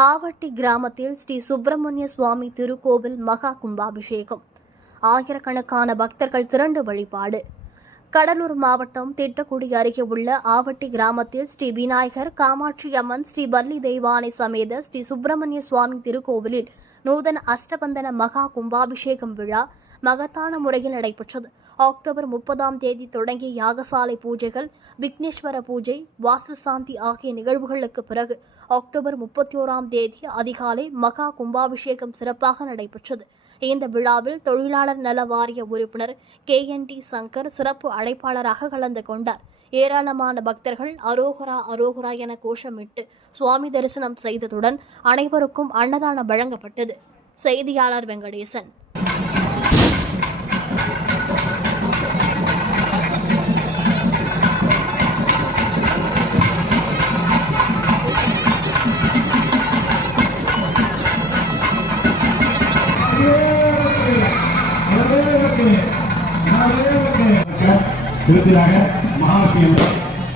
ஆவட்டி கிராமத்தில் ஸ்ரீ சுப்பிரமணிய சுவாமி திருக்கோவில் மகா கும்பாபிஷேகம். ஆயிரக்கணக்கான பக்தர்கள் திரண்டு வழிபாடு. கடலூர் மாவட்டம் திட்டக்குடி அருகே உள்ள ஆவட்டி கிராமத்தில் ஸ்ரீ விநாயகர், காமாட்சி அம்மன், ஸ்ரீ வள்ளி தெய்வானை சமேத ஸ்ரீ சுப்பிரமணிய சுவாமி திருக்கோவிலில் நூதன அஷ்டபந்தன மகா கும்பாபிஷேகம் விழா மகத்தான முறையில் நடைபெற்றது. அக்டோபர் 30 தொடங்கிய யாகசாலை பூஜைகள், விக்னேஸ்வர பூஜை, வாஸ்து சாந்தி ஆகிய நிகழ்வுகளுக்கு பிறகு அக்டோபர் 31 அதிகாலை மகா கும்பாபிஷேகம் சிறப்பாக நடைபெற்றது. இந்த விழாவில் தொழிலாளர் நல வாரிய உறுப்பினர் KNT சங்கர் சிறப்பு அழைப்பாளராக கலந்து கொண்டார். ஏராளமான பக்தர்கள் அரோகரா அரோகரா என கோஷமிட்டு சுவாமி தரிசனம் செய்ததுடன் அனைவருக்கும் அன்னதானம் வழங்கப்பட்டது. செய்தியாளர் வெங்கடேசன். திருத்தியாக மகாலட்சுமி